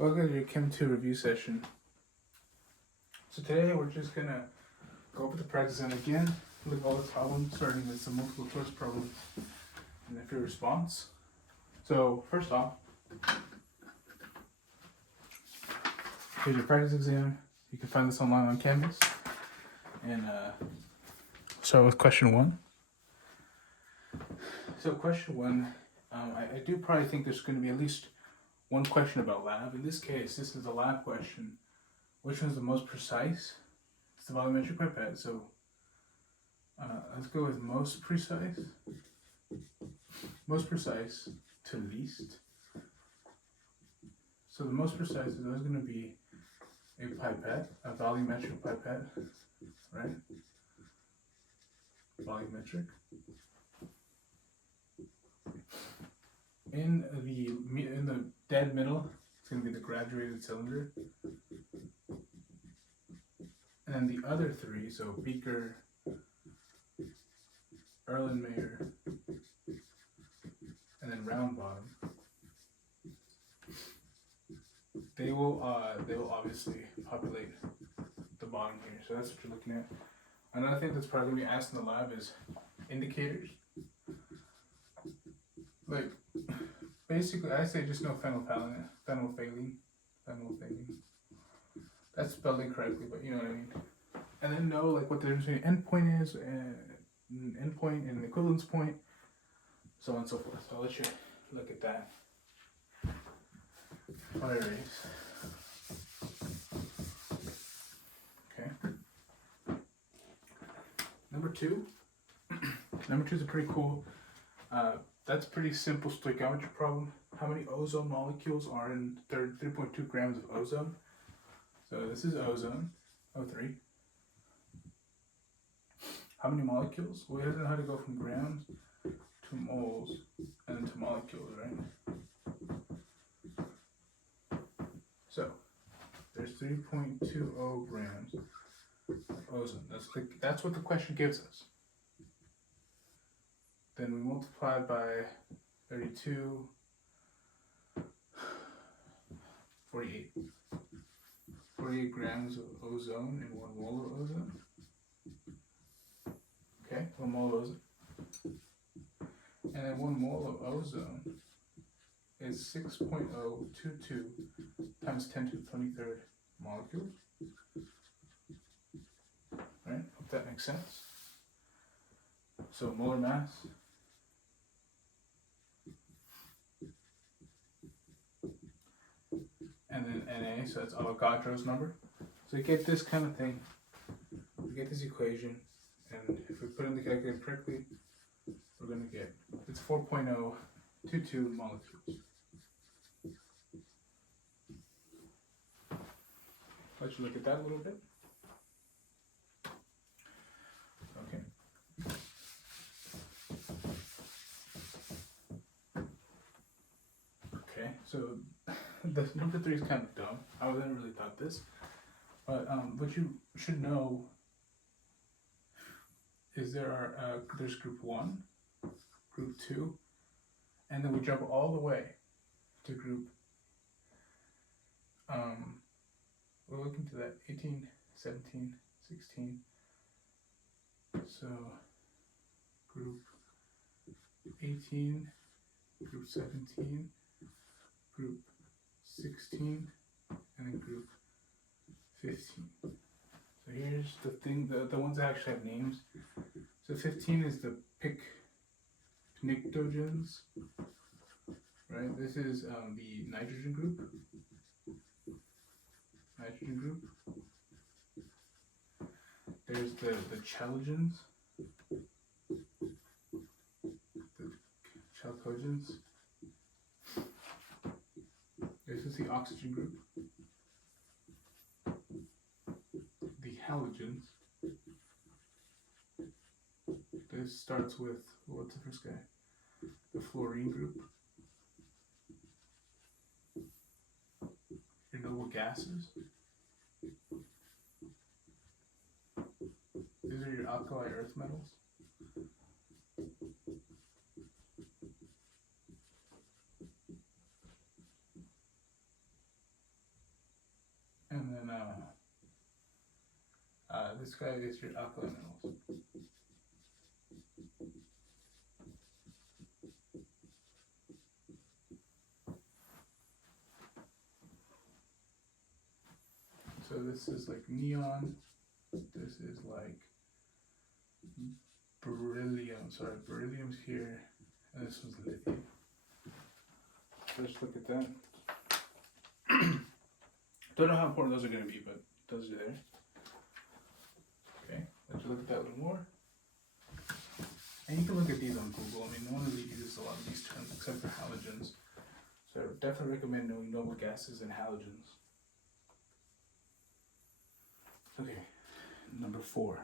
Welcome to your Chem 2 review session. So today we're just gonna go over the practice and again, look at all the problems, starting with some multiple choice problems and then for your response. So first off, here's your practice exam. You can find this online on Canvas. And start with question one. So question one, I do probably think there's going to be at least one question about lab. In this case, this is a lab question. Which one's the most precise? It's the volumetric pipette, so let's go with most precise. Most precise to least. So the most precise is always going to be a pipette, a volumetric pipette, right? Volumetric. In the dead middle, it's going to be the graduated cylinder. And then the other three, so beaker, Erlenmeyer, and then round bottom, they will obviously populate the bottom here. So that's what you're looking at. Another thing that's probably going to be asked in the lab is indicators. Like, basically, I say just know phenolphthalein. That's spelled incorrectly, but you know what I mean. And then know like what the difference between endpoint is, and endpoint and an equivalence point, so on and so forth. So I'll let you look at that. I'll erase. Okay. Number two. Number two is a pretty cool. That's pretty simple stoichiometry problem. How many ozone molecules are in 3.2 grams of ozone? So this is ozone, O3. How many molecules? Well, we have to know how to go from grams to moles and then to molecules, right? So there's 3.20 grams of ozone. That's what the question gives us. Then we multiply by 32, 48. 48 grams of ozone and 1 mole of ozone. Okay, 1 mole of ozone. And then 1 mole of ozone is 6.022 times 10 to the 23rd molecules. Right, hope that makes sense. So molar mass. And then Na, so that's Avogadro's number. So you get this kind of thing. We get this equation, and if we put in the calculator correctly, we're going to get, it's 4.022 molecules. Let's look at that a little bit. Okay. Okay, so the number 3 is kind of dumb. I wasn't really taught this. But what you should know is there's group 1, group 2, and then we jump all the way to group, we're looking to that 18, 17, 16, so group 18, group 17, group 16, and then group 15. So here's the thing, the ones that actually have names. So 15 is the pnictogens, right? This is the nitrogen group. There's the chalcogens. This is the oxygen group. The halogens. This starts with, what's the first guy? The fluorine group. Your noble gases. These are your alkali earth metals. This guy is your alkali metals. So this is like neon. This is like beryllium. Sorry, beryllium's here, and this one's lithium. So let's look at that. Don't know how important those are going to be, but those are there. Okay, let's look at that a little more. And you can look at these on Google. I mean, no one really uses a lot of these terms except for halogens. So I would definitely recommend knowing noble gases and halogens. Okay, number 4.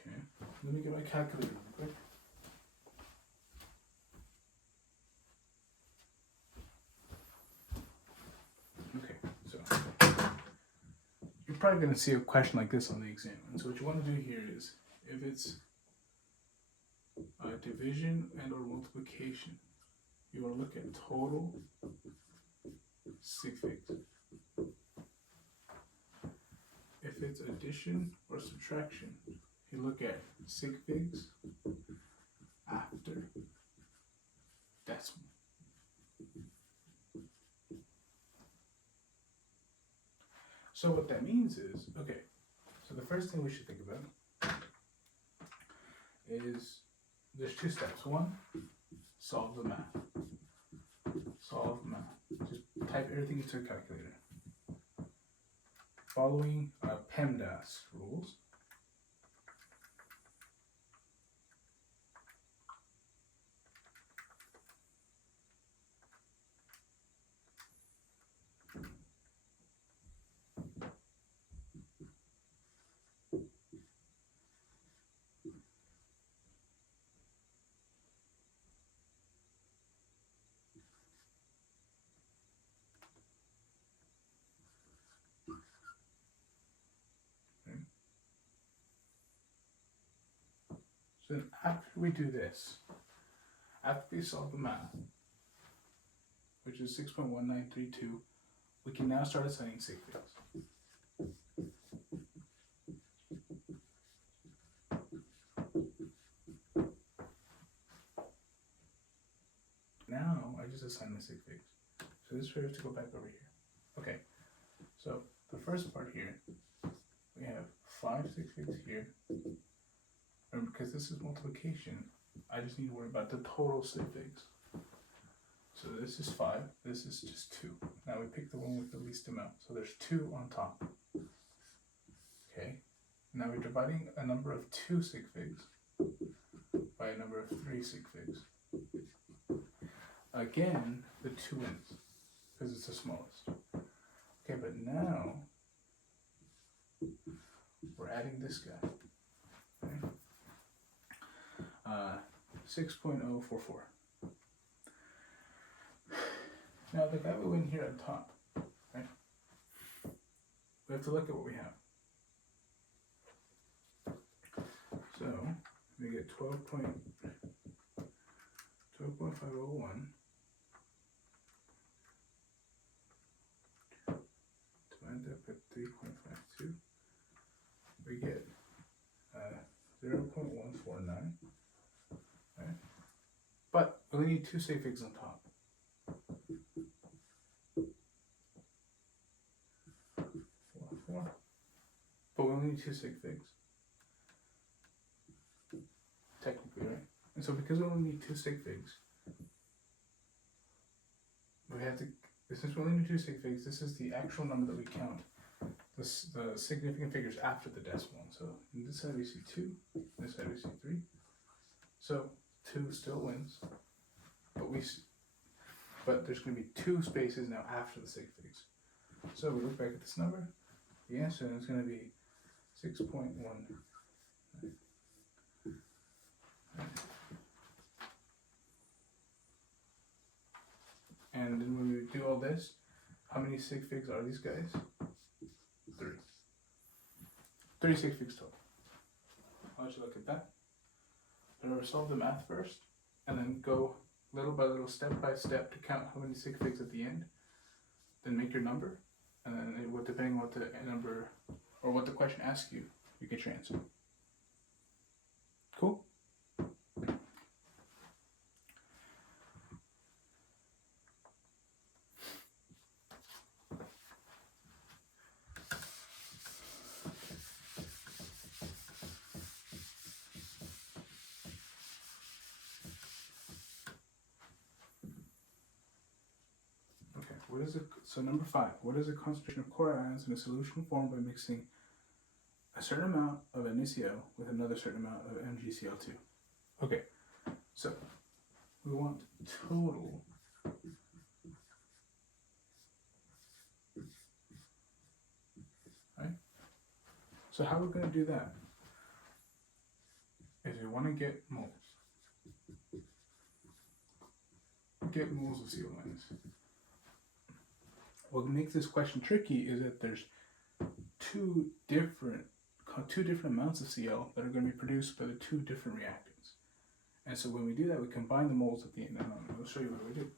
Okay, let me get my calculator real quick. Okay, so you're probably going to see a question like this on the exam. And so what you want to do here is, if it's division and or multiplication, you want to look at total sig figs. If it's addition or subtraction, you look at sig figs after decimal. So what that means is, okay, so the first thing we should think about is there's 2 steps. 1, solve the math. Solve math. Just type everything into a calculator. Following PEMDAS rules. So then after we do this, after we solve the math, which is 6.1932, we can now start assigning sig figs. Now I just assign my sig figs. So this way we have to go back over here. Okay, so the first part here, we have 5 sig figs here. Remember, because this is multiplication, I just need to worry about the total sig figs. So this is 5, this is just 2. Now we pick the one with the least amount. So there's 2 on top. Okay, now we're dividing a number of 2 sig figs by a number of 3 sig figs. Again, the 2 wins, because it's the smallest. Okay, but now we're adding this guy. Okay. 6.044. Now the guy we win here at top, right? We have to look at what we have. So we get 12.501 divided that by 3.52. We get 0.149. Right? But we only need 2 sig figs on top. 4. But we only need 2 sig figs. Technically, right? And so because we only need 2 sig figs, we have to, since we only need 2 sig figs, this is the actual number that we count. The significant figures after the decimal. So in this side we see 2, this side we see 3. So 2 still wins, but there's going to be 2 spaces now after the sig figs. So we look back at this number. The answer is going to be 6.1. how many sig figs are these guys? 3. 3 sig figs total. I'll let you look at that. Remember, solve the math first, and then go little by little, step by step to count how many sig figs at the end. Then make your number, and then depending on what the number or what the question asks you, you get your answer. Cool? So number 5, what is the concentration of chloride ions in a solution formed by mixing a certain amount of NaCl with another certain amount of MgCl2? Okay, so we want total right? So how we're going to do that is we want to get moles. Get moles of Cl minus. What makes this question tricky is that there's two different amounts of Cl that are going to be produced by the 2 different reactants. And so when we do that, we combine the moles at the end. And I'll show you what we do.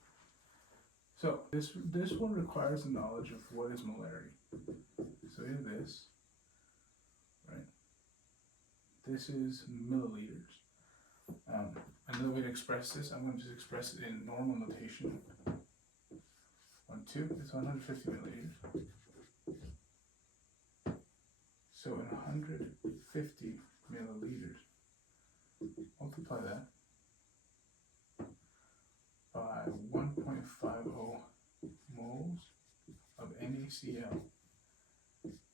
So this one requires the knowledge of what is molarity. So in this, right, this is milliliters. Another way to express this, I'm going to just express it in normal notation. 2, it's 150 milliliters. So in 150 milliliters, multiply that by 1.50 moles of NaCl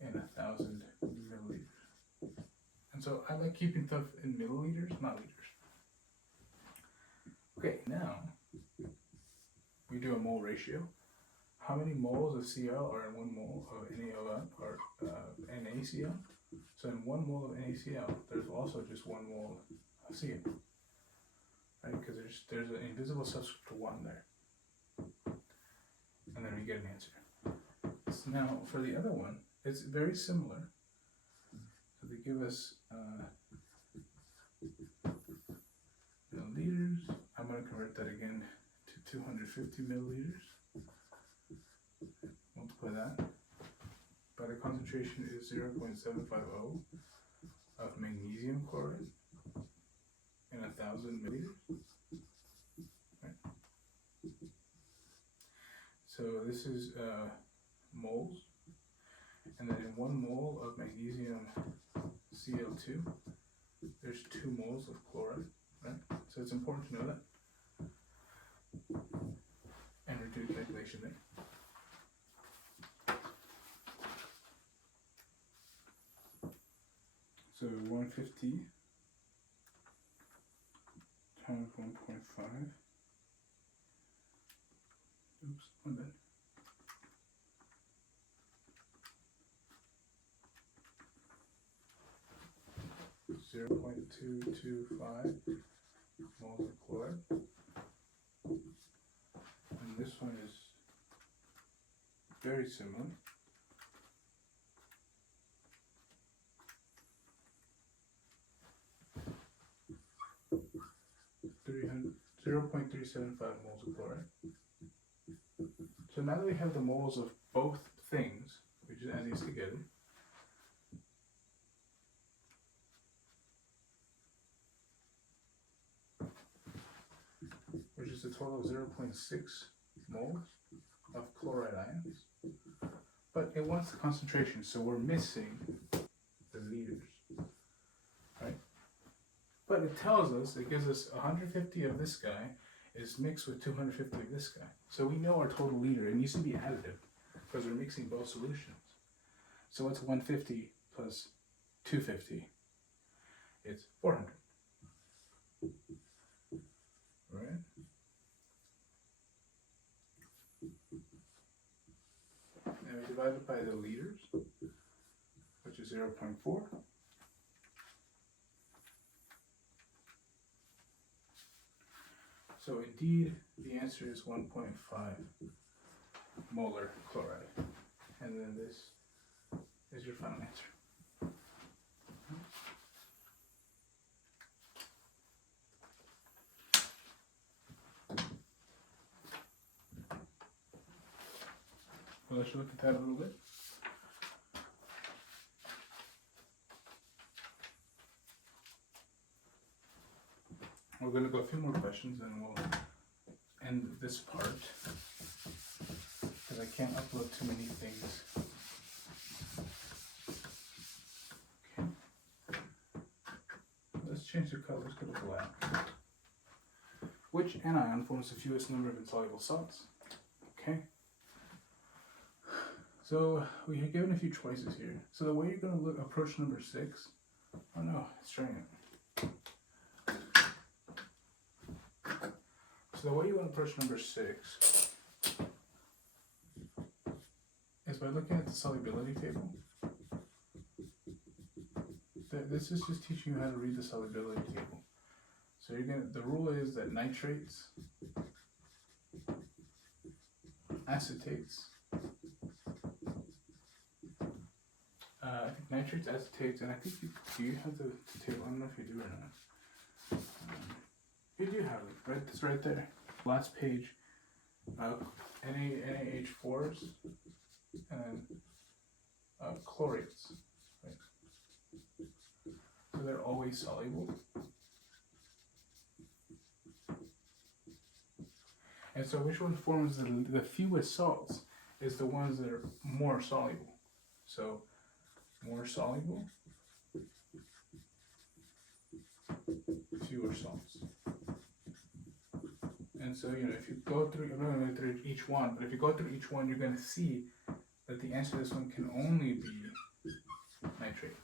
in 1,000 milliliters. And so I like keeping stuff in milliliters, not liters. Okay, now we do a mole ratio. How many moles of Cl are in 1 mole of NaCl? So in 1 mole of NaCl, there's also just 1 mole of Cl, right? Because there's an invisible subscript to 1 there, and then we get an answer. So now for the other one, it's very similar. So they give us milliliters. I'm going to convert that again to 250 milliliters. Multiply that by the concentration is 0.750 of magnesium chloride in 1,000 milliliters. Right. So this is moles, and then in 1 mole of magnesium Cl2, there's 2 moles of chloride. Right. So it's important to know that, and we do the calculation there. So 150 times 1.5. Oops, my bad. Zero 0.225 moles of chloride. And this one is very similar. 0.375 moles of chloride. So now that we have the moles of both things, we just add these together. Which is a total of 0.6 moles of chloride ions. But it wants the concentration, so we're missing the liters. Right? But it tells us, it gives us 150 of this guy is mixed with 250 of this guy. So we know our total liter. It needs to be additive because we're mixing both solutions. So what's 150 plus 250? It's 400. Right? And we divide it by the liters, which is 0.4. So indeed, the answer is 1.5 molar chloride. And then this is your final answer. Well, let's look at that a little bit. We're going to go a few more questions and we'll end this part because I can't upload too many things. Okay. Let's change the color. Let's go to black. Which anion forms the fewest number of insoluble salts? Okay. So we are given a few choices here. So the way you're going to approach number 6, oh no, it's trying it. So the way you want to approach number 6 is by looking at the solubility table. This is just teaching you how to read the solubility table. So the rule is that nitrates, acetates, I think nitrates, acetates, and I think do you have the table? I don't know if you do or not. You do have it, right? It's right there. Last page, NaH4s and chlorates, right? So they're always soluble. And so which one forms the fewest salts is the ones that are more soluble. So more soluble, fewer salts. And so, if you go through, I'm not going to go through each one, but if you go through each one, you're going to see that the answer to this one can only be nitrate,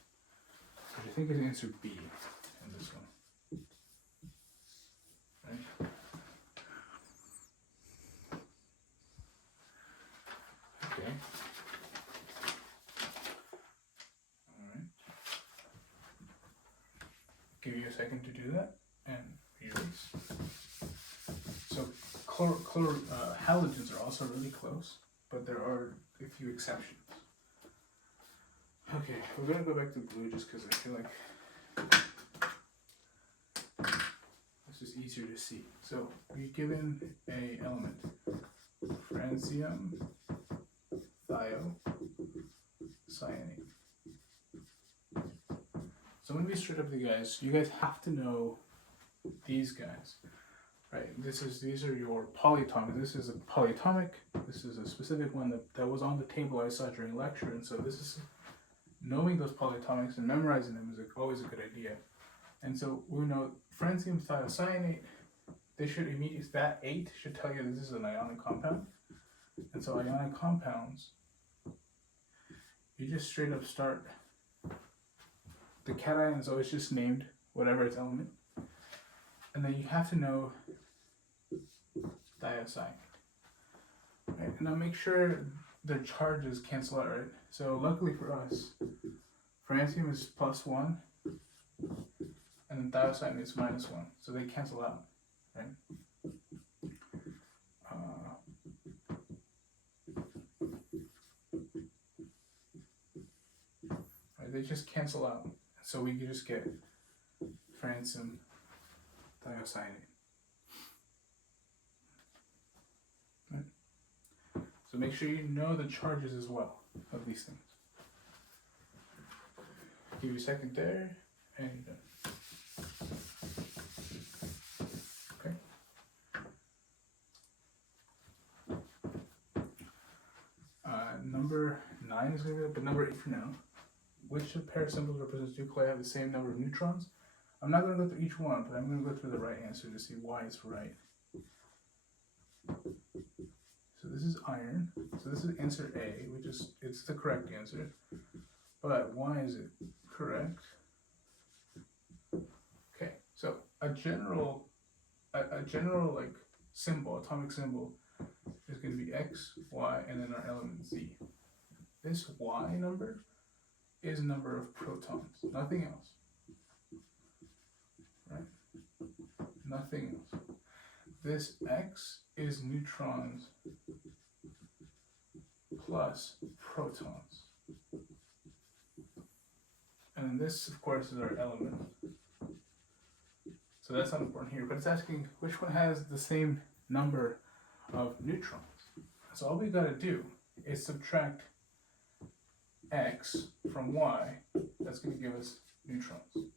which I think is answer B in this one. Right? Okay. Alright. Give you a second to do that and erase. So halogens are also really close, but there are a few exceptions. Okay, we're going to go back to blue just because I feel like it's just easier to see. So we're given a element, francium thiocyanate. So I'm going to be straight up with you guys. You guys have to know these guys. Right, these are your polyatomic. This is a polyatomic. This is a specific one that was on the table I saw during lecture, and so this is knowing those polyatomics and memorizing them is always a good idea. And so we know francium thiocyanate. They should immediately, that 8 should tell you that this is an ionic compound. And so ionic compounds, you just straight up start. The cation is always just named whatever its element, and then you have to know thiocyanate. Right? And now make sure their charges cancel out, right? So luckily for us, francium is +1, and then thiocyanate is -1, so they cancel out, right? Right? They just cancel out, so we can just get francium thiocyanate. So make sure you know the charges as well of these things. Give you a second there, and you're done. Okay. Number 9 is going to be, but number 8 for now. Which of pair symbols represents nuclei have the same number of neutrons? I'm not going to go through each one, but I'm going to go through the right answer to see why it's right. So this is iron. So this is answer A, which is, it's the correct answer. But why is it correct? Okay, so a general like symbol, atomic symbol, is going to be X, Y, and then our element Z. This Y number is number of protons, nothing else. Right? Nothing else. This X is neutrons plus protons. And then this, of course, is our element. So that's not important here, but it's asking which one has the same number of neutrons. So all we got to do is subtract x from y. That's going to give us neutrons.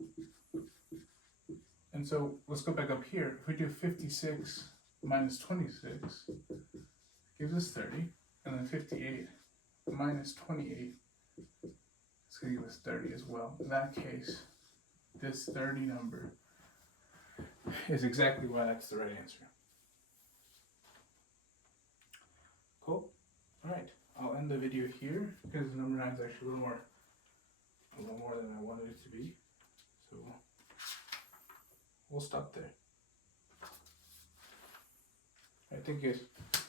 And so let's go back up here. If we do 56 minus 26, gives us 30. And then 58 minus 28 is going to give us 30 as well. In that case, this 30 number is exactly why that's the right answer. Cool. All right. I'll end the video here because number 9 is actually a little more than I wanted it to be. So we'll stop there. All right, thank you guys.